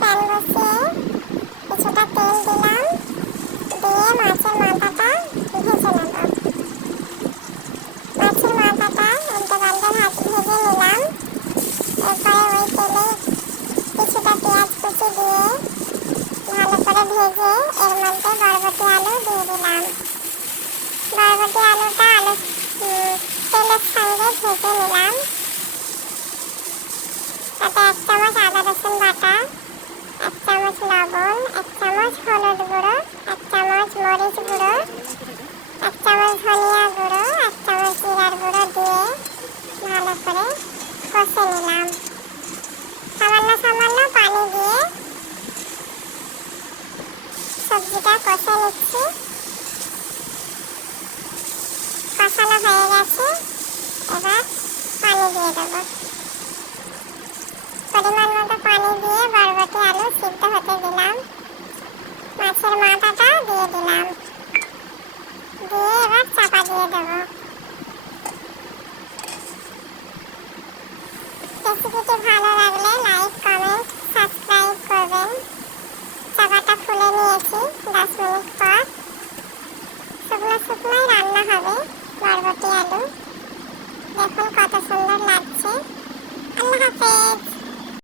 Pan বসিয়ে কিছুটা তেল দিলাম, দিয়ে মাছের মাথাটা ভেজে নেব। মাছের মাথাটা উল্টে পাল্টে ভেজে নিলাম। এরপরে ওই তেলে কিছুটা পেঁয়াজ কুচি দিয়ে ভালো করে ভেজে এর মধ্যে বরবটি আলু দিয়ে দিলাম। বরবটি আলুটা তেলের সঙ্গে ভেজে নিলাম। তাতে 1 চামচ আদা রসুন বাটা, 1 চামচ লবণ, 1 চামচ হলুদ গুঁড়ো, 1 চামচ মরিচ গুঁড়ো, 1 চামচ ধনিয়া গুঁড়ো, 1 চামচ জিরার গুঁড়ো দিয়ে ভালো করে কষে নিলাম। সামান্য সামান্য পানি দিয়ে সবজিটা কষে নিচ্ছি। কষানো হয়ে গেছে, এবার পানি দিয়ে দেবো। পরিমাণ মতো পানি দিয়ে বরবটি আলু সিদ্ধ হতে দিলাম। মাছের মাথাটা দিয়ে দিলাম, দিয়ে এবার চাপা দিয়ে দেবো। রেসিপিটি ভালো লাগলে লাইক, কমেন্ট, সাবস্ক্রাইব করবেন। চাপাটা খুলে নিয়েছি 10 মিনিট পর। শুকনো শুকনোই রান্না হবে বরবটি আলু। দেখুন কত সুন্দর লাগছে। আল্লাহ হাফেজ।